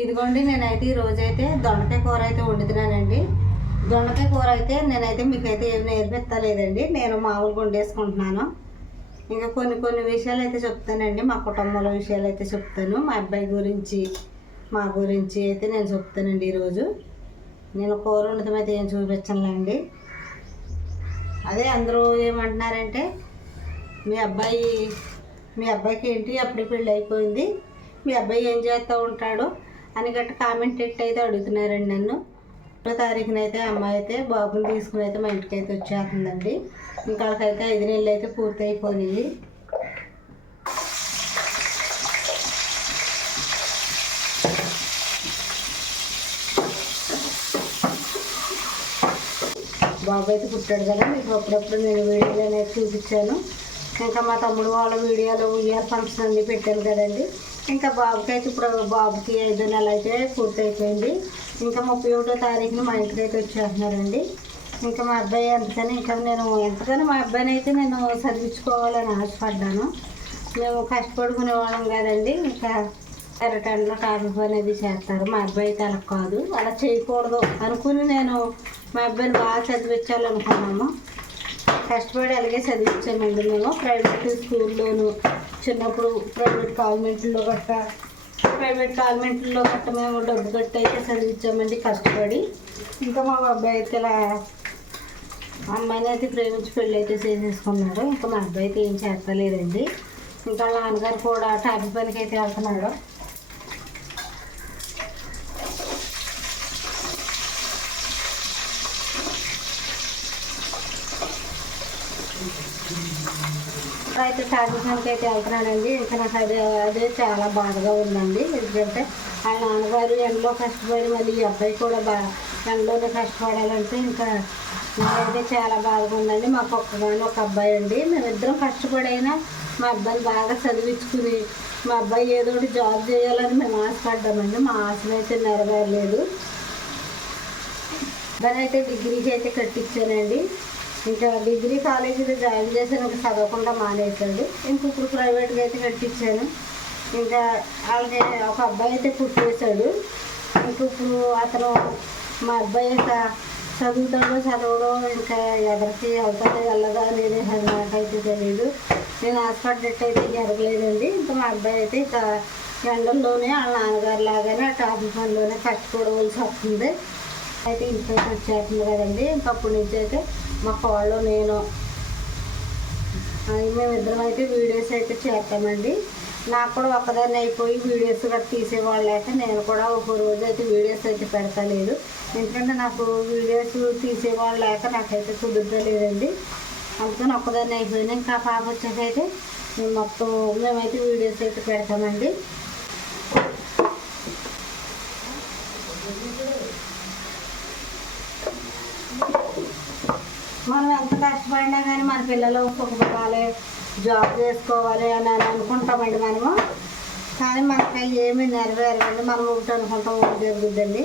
ఇదిగోండి నేనైతే ఈ రోజైతే దొండకాయ కూర అయితే వండుతున్నానండి. దొండకాయ కూర అయితే నేనైతే మీకైతే ఏమి నేర్పిస్తలేదండి. నేను మామూలుగా వండేసుకుంటున్నాను. ఇంకా కొన్ని కొన్ని విషయాలు అయితే చెప్తానండి. మా కుటుంబంలో విషయాలు అయితే చెప్తాను. మా అబ్బాయి గురించి మా గురించి అయితే నేను చెప్తానండి ఈరోజు. నేను కూర వండటం అయితే ఏం చూపించనులేండి. అదే అందరూ ఏమంటున్నారంటే మీ అబ్బాయి మీ అబ్బాయికి ఏంటి? అప్పుడే పెళ్ళి అయిపోయింది. మీ అబ్బాయి ఏం చేస్తూ ఉంటాడు? అని గట్ట కామెంట్ ఎట్ అయితే అడుగుతున్నారండి నన్ను. తారీఖున అయితే అమ్మాయి అయితే బాబుని తీసుకుని అయితే మా ఇంటికి అయితే వచ్చేస్తుందండి. ఇంకా వాళ్ళకైతే ఐదు నెలలు అయితే పూర్తి అయిపోయినాయి బాబు అయితే పుట్టాడు కదా మీకు అప్పుడప్పుడు నేను వీడియోలు అనేది చూపించాను. ఇంకా మా తమ్ముడు వాళ్ళ వీడియోలో ఉయ్యాల ఫంక్షన్ అన్నీ పెట్టాను కదండి. ఇంకా బాబుకి అయితే ఇప్పుడు బాబుకి ఐదు నెలలు అయితే పూర్తి అయిపోయింది ఇంకా ముప్పై ఒకటో తారీఖున మా ఇంటికి అయితే వచ్చేస్తున్నారండి. ఇంకా మా అబ్బాయి ఎంతకని ఇంకా నేను ఎంతగానో మా అబ్బాయిని అయితే నేను చదివించుకోవాలని ఆశపడ్డాను. మేము కష్టపడుకునే వాళ్ళం కదండి. ఇంకా ఎర్రటండ్లో టాపిక్ అనేది చేస్తారు. మా అబ్బాయి అయితే అలా కాదు. అలా చేయకూడదు అనుకుని నేను మా అబ్బాయిని బాగా చదివించాలనుకున్నాము. కష్టపడి అలాగే చదివించామండి మేము. ప్రైవేట్ స్కూల్లోను చిన్నప్పుడు ప్రైవేట్ కాన్వెంట్లో గట్ట ప్రైవేట్ కాన్వెంట్లో గట్ట మేము డబ్బు కట్టి అయితే చదివించామండి కష్టపడి. ఇంకా మా అబ్బాయి అయితే ఇలా అమ్మాయిని అయితే ప్రేమించి పెళ్ళి అయితే చేసేసుకున్నాడు. ఇంకా మా అబ్బాయి అయితే ఏం చేస్తలేదండి. ఇంకా నాన్నగారు కూడా టాపి పనికి అయితే వెళ్తున్నాడు. అయితే తాజాకి అయితే వెళ్తున్నానండి. ఇంకా నాకు అదే అదే చాలా బాధగా ఉందండి. ఎందుకంటే ఆ నాన్నగారు ఎండలో కష్టపడి మళ్ళీ ఈ అబ్బాయి కూడా బా ఎండలోనే కష్టపడాలంటే ఇంకా నాకైతే చాలా బాధగా ఉందండి. మాకు ఒక్కగాని ఒక అబ్బాయి అండి. మేమిద్దరం కష్టపడైనా మా అబ్బాయిని బాగా చదివించుకుని మా అబ్బాయి ఏదో ఒకటి జాబ్ చేయాలని మేము ఆశపడ్డామండి. మా ఆశలు అయితే నెరవేరలేదు. దాని అయితే డిగ్రీకి అయితే కట్టించానండి. ఇంకా డిగ్రీ కాలేజీలో జాయిన్ చేశాను ఇంకా చదవకుండా మానేశాడు. ఇంక ఇప్పుడు ప్రైవేట్గా అయితే కట్టించాను. ఇంకా వాళ్ళకి ఒక అబ్బాయి అయితే పుట్టేశాడు. ఇంక ఇప్పుడు అతను మా అబ్బాయి ఇంకా చదువుతాడో చదవడో ఇంకా ఎవరికి వెళ్తాడో వెళ్ళదా అనేది నాకైతే తెలియదు నేను హాస్పిటల్ అయితే జరగలేదండి ఇంకా మా అబ్బాయి అయితే ఇంకా ఎండల్లోనే వాళ్ళ నాన్నగారు లాగానే టాపిక్ పనిలోనే కట్టుకోవడం వస్తుంది అయితే ఇంట్లో వచ్చేస్తుంది కదండి. ఇంకప్పటి నుంచి అయితే మా కోళ్ళు నేను. అది మేమిద్దరం అయితే వీడియోస్ అయితే చేస్తామండి. నాకు కూడా ఒక్కదాన్ని అయిపోయి వీడియోస్ కూడా తీసేవాళ్ళు లేక నేను కూడా ఒక రోజు అయితే వీడియోస్ అయితే పెడతలేదు. ఎందుకంటే నాకు వీడియోస్ తీసేవాళ్ళు లేక నాకైతే కుదురుతలేదండి. అందుకని ఒక్కదాన్ని అయిపోయినా. ఇంకా పాప వచ్చాకైతే మేము మొత్తం మేమైతే వీడియోస్ అయితే పెడతామండి. మనం ఎంత కష్టపడినా కానీ మన పిల్లలు సుఖపడాలి జాబ్ చేసుకోవాలి అని అని అనుకుంటామండి మనము. కానీ మనకి ఏమీ నెరవేరదండి. మనం ఒకటి అనుకుంటాం ఒకటి జరుగుద్దండి.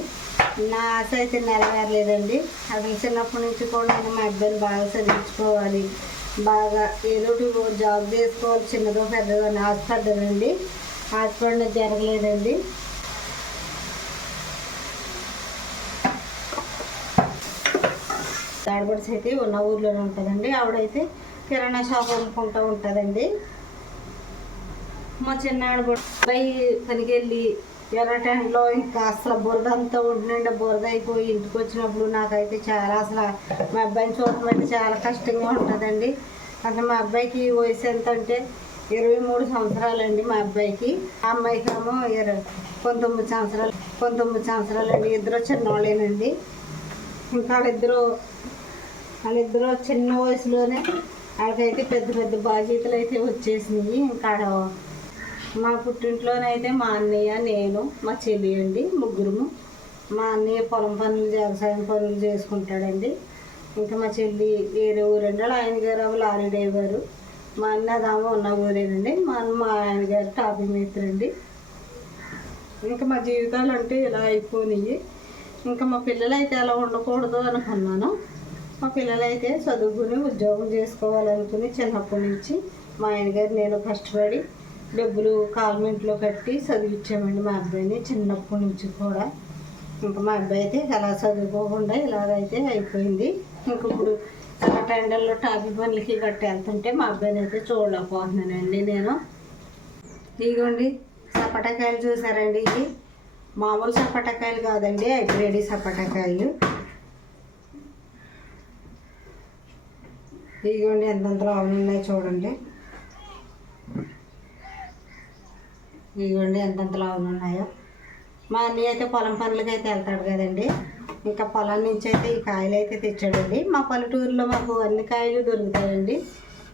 నా ఆశ అయితే నెరవేరలేదండి. అసలు చిన్నప్పటి నుంచి కూడా నేను మా అబ్బాయిని బాగా చదివించుకోవాలి. బాగా ఏదో ఒకటి జాబ్ చేసుకోవాలి. చిన్నదో పెద్దదో అని ఆశపడ్డానండి. ఆశపడిన జరగలేదండి. ఆడబడిసి అయితే ఉన్న ఊర్లోనే ఉంటుందండి. ఆవిడైతే కిరాణా షాప్ అనుకుంటూ ఉంటుందండి. మా చిన్న ఆడబడి అబ్బాయి పనికి వెళ్ళి ఎర్ర టెంట్లో ఇంకా అసలు బురద అంతా ఉంటుండే బురద అయిపోయి ఇంటికి వచ్చినప్పుడు నాకైతే చాలా అసలు మా అబ్బాయిని చూడటం అంటే చాలా కష్టంగా ఉంటుందండి. అసలు మా అబ్బాయికి వయసు ఎంత అంటే ఇరవై మూడు సంవత్సరాలండి మా అబ్బాయికి. ఆ అమ్మాయికి ఏమో ఇరవై పంతొమ్మిది సంవత్సరాలు పంతొమ్మిది సంవత్సరాలు అండి ఇద్దరు చిన్నవాళ్ళేనండి ఇంకా ఇద్దరు వాళ్ళిద్దరూ చిన్న వయసులోనే వాళ్ళకైతే పెద్ద పెద్ద బాధ్యతలు అయితే వచ్చేసినాయి. ఇంకా మా పుట్టింట్లోనైతే మా అన్నయ్య నేను మా చెల్లి అండి ముగ్గురుము. మా అన్నయ్య పొలం పనులు వ్యవసాయం పనులు చేసుకుంటాడండి. ఇంకా మా చెల్లి వేరే ఊరండి. వాళ్ళ ఆయన గారు అవి లారీ డ్రైవరు. మా అన్న దామో ఉన్న ఊరేనండి. మా అన్న మా ఆయన గారు టాపీ అండి. ఇంకా మా జీవితాలు అంటే ఇలా అయిపోయినాయి. ఇంకా మా పిల్లలు అయితే ఎలా ఉండకూడదు అనుకున్నాను. మా పిల్లలు అయితే చదువుకుని ఉద్యోగం చేసుకోవాలనుకుని చిన్నప్పటి నుంచి మా ఆయనగారు నేను కష్టపడి డబ్బులు కాన్వెంట్లో కట్టి చదివించామండి మా అబ్బాయిని చిన్నప్పటి నుంచి కూడా. ఇంకా మా అబ్బాయి అయితే అలా చదువుకోకుండా ఇలాగైతే అయిపోయింది. ఇంక ఇప్పుడు అలా టెండర్లో టాపీ పనులకి గట్టి వెళ్తుంటే మా అబ్బాయిని అయితే చూడలేకపోతున్నానండి నేను. ఇదిగోండి సపటకాయలు చూసారండి ఇది మామూలు సపటకాయలు కాదండి హైబ్రిడ్ సపటకాయలు. ఇదిగోండి ఆవులు ఉన్నాయి చూడండి. ఇదిగోండి ఎంతంతలో ఆవులు ఉన్నాయో మా అన్నయ్య అయితే పొలం పనులకి అయితే వెళ్తాడు కదండి. ఇంకా పొలం నుంచి అయితే ఈ కాయలు అయితే తెచ్చాడండి. మా పల్లెటూరులో మాకు అన్ని కాయలు దొరుకుతాయండి.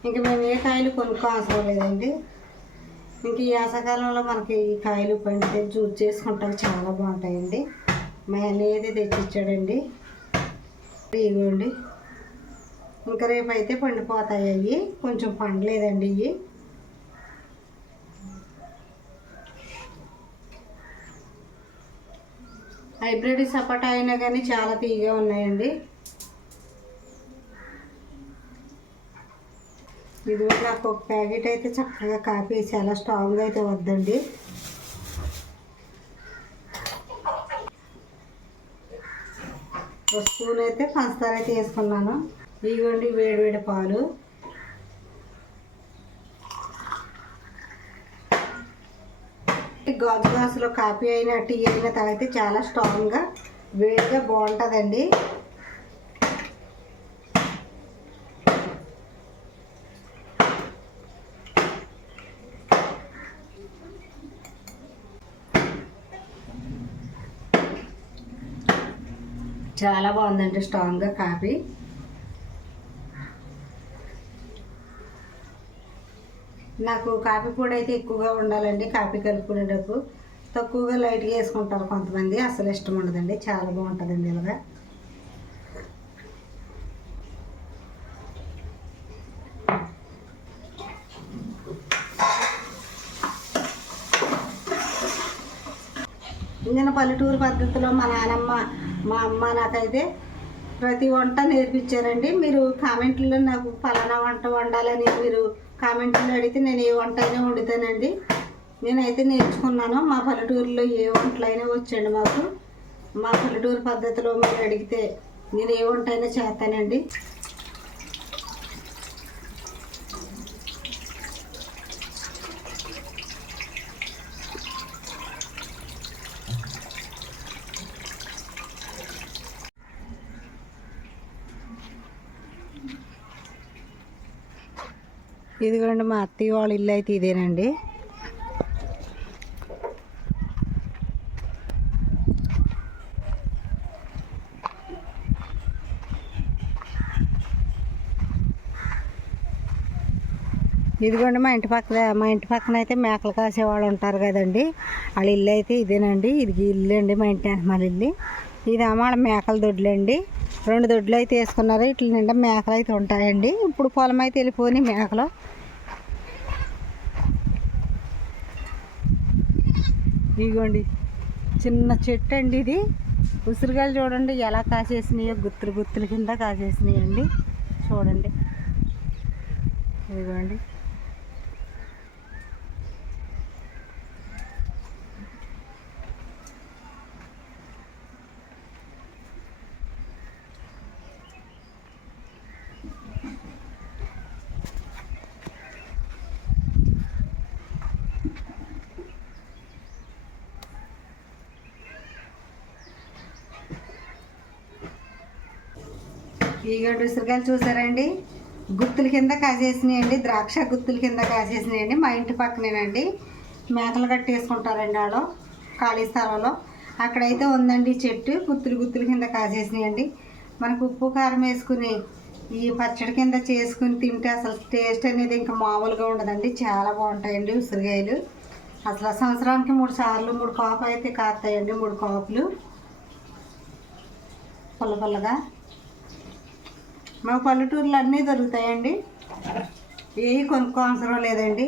ఇంకా మేము ఏ కాయలు కొనుక్కో అవసరం లేదండి. ఇంక ఈ వేసవకాలంలో మనకి ఈ కాయలు పండితే జ్యూస్ చేసుకుంటాం చాలా బాగుంటాయండి. మా అన్నయ్య అయితే తెచ్చిచ్చాడండి. ఇదిగోండి ఇంకా రేపు అయితే పండిపోతాయి అవి. కొంచెం పండలేదండి ఇవి. హైబ్రిడ్ సపోటా అయినా కానీ చాలా తీగా ఉన్నాయండి. ఇది కూడా నాకు ఒక ప్యాకెట్ అయితే చక్కగా కాపీ చాలా స్ట్రాంగ్ అయితే వద్దండి. ఒక స్పూన్ అయితే పంచదార అయితే వేసుకున్నాను. ఇదిగోండి వేడివేడి పాలు. గాజు గ్లాసులో కాఫీ అయినా టీ అయినా తాగితే చాలా స్ట్రాంగ్గా వేడిగా బాగుంటుందండి. చాలా బాగుందండి స్ట్రాంగ్గా కాఫీ. నాకు కాఫీ పొడి అయితే ఎక్కువగా ఉండాలండి కాఫీ కలుపుకునేటప్పుడు. తక్కువగా లైట్గా వేసుకుంటారు కొంతమంది అసలు ఇష్టం ఉండదండి చాలా బాగుంటుందండి ఇలాగా. నేను పల్లెటూరు పద్ధతిలో మా నానమ్మ మా అమ్మ నాకైతే ప్రతి వంట నేర్పించారండి. మీరు కామెంట్లో నాకు ఫలానా వంట వండాలని మీరు కామెంట్లో అడిగితే నేను ఏ వంట అయినా వండుతానండి. నేనైతే నేర్చుకున్నాను మా పల్లెటూరులో ఏ వంటలైనా వచ్చండి మాకు. మా పల్లెటూరు పద్ధతిలో మీరు అడిగితే నేను ఏ వంట అయినా చేస్తానండి. ఇదిగోండి మా అత్తయ్య వాళ్ళ ఇల్లు అయితే ఇదేనండి. ఇదిగోండి మా ఇంటి పక్కన మా ఇంటి పక్కన అయితే మేకలు కాసేవాళ్ళు ఉంటారు కదండి. వాళ్ళ ఇల్లు అయితే ఇదేనండి. ఇది ఇల్లు అండి మా ఇంటి మా ఇల్లు. ఇది వాళ్ళ మేకల దొడ్లు అండి రెండు దొడ్లు అయితే వేసుకున్నారు. ఇట్ల నిండా మేకలు అయితే ఉంటాయండి. ఇప్పుడు పొలం అయితే వెళ్ళిపోయి మేకలు. ఇదిగోండి చిన్న చెట్టు అండి ఇది. ఉసిరికాయలు చూడండి ఎలా కాసేసినాయో గుత్తులు గుత్తుల కింద కాసేసినాయండి. చూడండి. ఇదిగోండి. ఈగండి ఉసిరికాయలు చూసారండి? గుత్తుల కింద కాసేసినాయండి. ద్రాక్ష గుత్తుల కింద కాసేసినాయండి. మా ఇంటి పక్కనేనండి. మేకలు కట్టేసుకుంటారండి వాళ్ళు ఖాళీ స్థలంలో. అక్కడైతే ఉందండి చెట్టు. గుత్తులు గుత్తుల కింద కాసేసినాయండి. మనకు ఉప్పు కారం వేసుకుని ఈ పచ్చడి కింద చేసుకుని తింటే అసలు టేస్ట్ అనేది ఇంకా మామూలుగా ఉండదండి. చాలా బాగుంటాయండి ఉసిరికాయలు అసలు సంవత్సరానికి మూడు సార్లు మూడు కాపు అయితే కాస్తాయండి మూడు కాపులు. పుల్ల పుల్లగా. మా పల్లెటూరులో అన్నీ దొరుకుతాయండి. ఏవి కొనుక్కో అవసరం లేదండి.